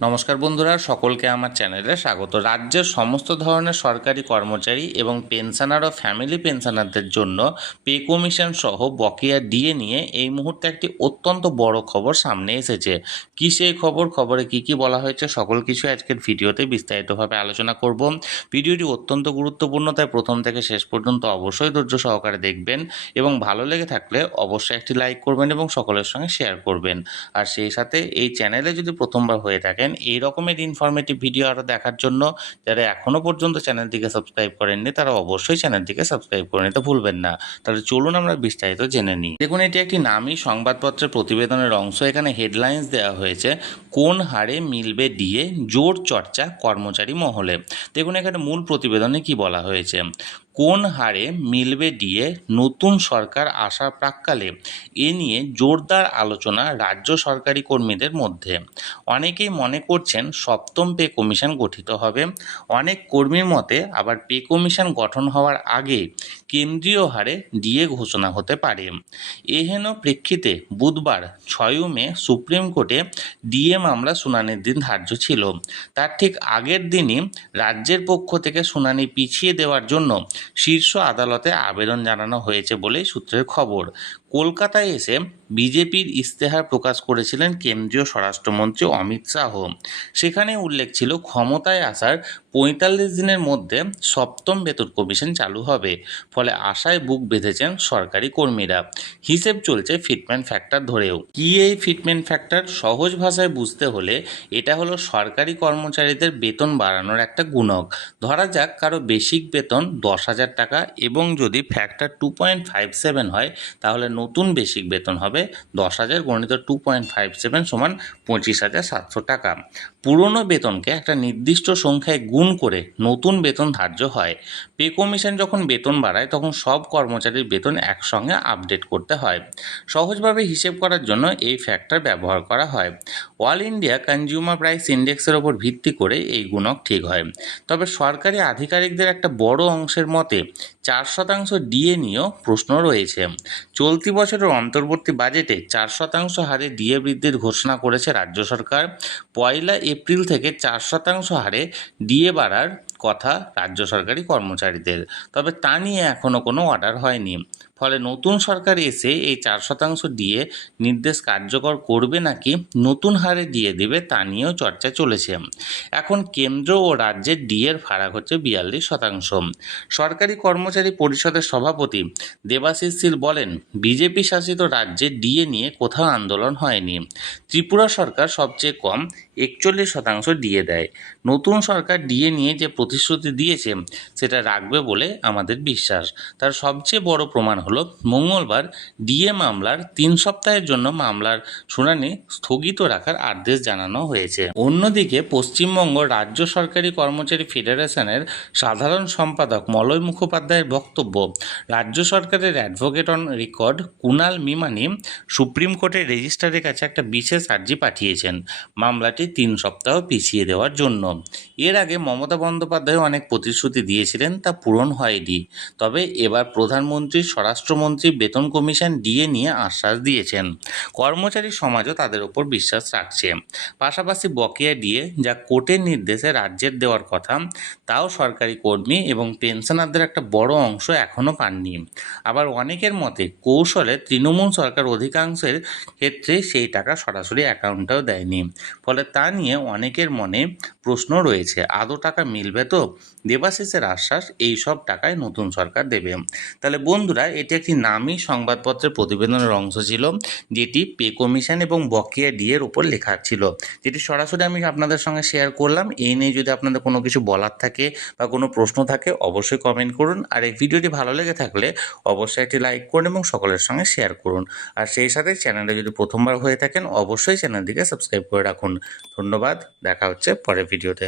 নমস্কার বন্ধুরা, সকলকে আমার চ্যানেলে স্বাগত। রাজ্যের সমস্ত ধরনের সরকারি কর্মচারী এবং পেনশনার ও ফ্যামিলি পেনশনারদের জন্য পে কমিশন সহ বকেয়া ডিএ নিয়ে এই মুহূর্তে একটি অত্যন্ত বড় খবর সামনে এসেছে। কী সেই খবরে কী বলা হয়েছে সকল কিছু আজকের ভিডিওতে বিস্তারিতভাবে আলোচনা করব। ভিডিওটি অত্যন্ত গুরুত্বপূর্ণ, তাই প্রথম থেকে শেষ পর্যন্ত অবশ্যই ধৈর্য সহকারে দেখবেন এবং ভালো লেগে থাকলে অবশ্যই একটি লাইক করবেন এবং সকলের সঙ্গে শেয়ার করবেন। আর সেই সাথে এই চ্যানেলে যদি প্রথমবার হয়ে থাকেন এই রকমের ইনফরমেটিভ ভিডিও আরও দেখার জন্য যারা এখনও পর্যন্ত চ্যানেলটিকে সাবস্ক্রাইব করেননি তারা অবশ্যই চ্যানেলটিকে সাবস্ক্রাইব করে নিতে ভুলবেন না। তাহলে চলুন আমরা বিস্তারিত জেনে নিই। দেখুন, এটি একটি নামী সংবাদপত্রের প্রতিবেদনের অংশ। এখানে হেডলাইন্স দেওয়া হয়েছে, কোন হারে মিলবে ডিএ, জোর চর্চা কর্মচারী মহলে। দেখুন, এখানে মূল প্রতিবেদনে কি বলা হয়েছে, কোন হারে মিলবে ডিএ নতুন সরকার আসার প্রাক্কালে এ নিয়ে জোরদার আলোচনা রাজ্য সরকারি কর্মীদের মধ্যে। অনেকেই মনে করছেন সপ্তম পে কমিশন গঠিত হবে। অনেক কর্মীর মতে আবার পে কমিশন গঠন হওয়ার আগে কেন্দ্রীয় হারে ডিএ ঘোষণা হতে পারে। এহেন প্রেক্ষিতে বুধবার 6 মে সুপ্রিম কোর্টে ডিএ মামলা শুনানির দিন ধার্য ছিল। তার ঠিক আগের দিনই রাজ্যের পক্ষ থেকে শুনানি পিছিয়ে দেওয়ার জন্য শীর্ষ আদালতে আবেদন জানানো হয়েছে বলেই সূত্রের খবর। কলকাতায় এসে বিজেপির ইস্তেহার প্রকাশ করেছিলেন কেন্দ্রীয় স্বরাষ্ট্রমন্ত্রী অমিত শাহ। সেখানে উল্লেখ ছিল, ক্ষমতায় আসার 45 দিনের মধ্যে সপ্তম বেতন কমিশন চালু হবে। ফলে আশায় বুক বেঁধেছেন সরকারি কর্মীরা। হিসেব চলছে ফিটমেন্ট ফ্যাক্টর ধরেও। কি এই ফিটমেন্ট ফ্যাক্টর? সহজ ভাষায় বুঝতে হলে এটা হলো সরকারি কর্মচারীদের বেতন বাড়ানোর একটা গুণক। ধরা যাক কারো বেসিক বেতন 10,000 টাকা এবং যদি ফ্যাক্টর 2.57 হয় তাহলে নতুন বেসিক বেতন হবে 10,000 গণিত 2.57 সমান 25,700 টাকা। পুরনো বেতনকে একটা নির্দিষ্ট সংখ্যায় গুণ করে নতুন বেতন ধার্য হয়। পে কমিশন যখন বেতন বাড়ায় তখন সব কর্মচারীর বেতন একসঙ্গে আপডেট করতে হয়। সহজভাবে হিসেব করার জন্য এই ফ্যাক্টর ব্যবহার করা হয়। অল ইন্ডিয়া কনজিউমার প্রাইস ইন্ডেক্সের ওপর ভিত্তি করে এই গুণক ঠিক হয়। তবে সরকারি আধিকারিকদের একটা বড় অংশের মতে 4% ডিএ নিয়েও প্রশ্ন রয়েছে। চলতি বছরের অন্তর্বর্তী বাজেটে 4% হারে ডিএ বৃদ্ধির ঘোষণা করেছে রাজ্য সরকার। 1 এপ্রিল থেকে 4% হারে ডিএ বাড়ার কথা রাজ্য সরকারি কর্মচারীদের, তবে তা নিয়ে এখনও কোনো অর্ডার হয়নি। ফলে নতুন সরকার এসে এই 4% ডিএ নির্দেশ কার্যকর করবে নাকি নতুন হারে ডিএ দেবে তা নিয়েও চর্চা চলেছে। এখন কেন্দ্র ও রাজ্যের ডিএর ফারাক হচ্ছে 42%। সরকারি কর্মচারী পরিষদের সভাপতি দেবাশিস শীল বলেন, বিজেপি শাসিত রাজ্যে ডিএ নিয়ে কোথাও আন্দোলন হয়নি। ত্রিপুরা সরকার সবচেয়ে কম 41% ডিএ দেয়। নতুন সরকার ডিএ নিয়ে যে প্রতিশ্রুতি দিয়েছে সেটা রাখবে বলে আমাদের বিশ্বাস। তার সবচেয়ে বড় প্রমাণ হলো মঙ্গলবার ডিএ মামলার 3 সপ্তাহের জন্য মামলার শুনানি স্থগিত রাখার আদেশ জানানো হয়েছে। অন্যদিকে পশ্চিমবঙ্গ রাজ্য সরকারি কর্মচারী ফেডারেশনের সাধারণ সম্পাদক মলয় মুখোপাধ্যায়ের বক্তব্য, রাজ্য সরকারের advocate on record Kunal Mimani supreme কোর্টের রেজিস্ট্রারের কাছে একটা বিশেষ আর্জি পাঠিয়েছেন মামলাটি 3 সপ্তাহ পিছিয়ে দেওয়ার জন্য। এর আগে মমতা বন্দ্যোপাধ্যায় অনেক প্রতিশ্রুতি দিয়েছিলেন, তা পূরণ হয়নি। তবে এবার প্রধানমন্ত্রী, স্বরাষ্ট্রমন্ত্রী বেতন কমিশন ডিএ নিয়ে আশ্বাস দিয়েছেন। কর্মচারী সমাজও তাদের ওপর বিশ্বাস রাখছে। পাশাপাশি বকেয়া ডিএ যা কোর্টের নির্দেশে রাজ্যের দেওয়ার কথা তাও সরকারি কর্মী এবং পেনশনারদের একটা বড় অংশ এখনও পাননি। আবার অনেকের মতে কৌশলে তৃণমূল সরকার অধিকাংশের ক্ষেত্রে সেই টাকা সরাসরি অ্যাকাউন্টেও দেয়নি। ফলে তা নিয়ে অনেকের মনে প্রশ্ন রয়েছে, আদৌ টাকা মিলবে তো? দেবাশিসের আশ্বাস, এই সব টাকায় নতুন সরকার দেবে। তাহলে বন্ধুরা, এটি একটি নামী সংবাদপত্রের প্রতিবেদনের অংশ ছিল যেটি পে কমিশন এবং বকেয়া ডিএর উপর লেখা ছিল, যেটি সরাসরি আমি আপনাদের সঙ্গে শেয়ার করলাম। এই নিয়ে যদি আপনাদের কোনো কিছু বলার থাকে বা কোনো প্রশ্ন থাকে অবশ্যই কমেন্ট করুন। আর এই ভিডিওটি ভালো লেগে থাকলে অবশ্যই একটি লাইক করুন এবং সকলের সঙ্গে শেয়ার করুন। আর সেই সাথে চ্যানেলে যদি প্রথমবার হয়ে থাকেন অবশ্যই চ্যানেলটিকে সাবস্ক্রাইব করে রাখুন। ধন্যবাদ, দেখা হচ্ছে পরের ভিডিওতে।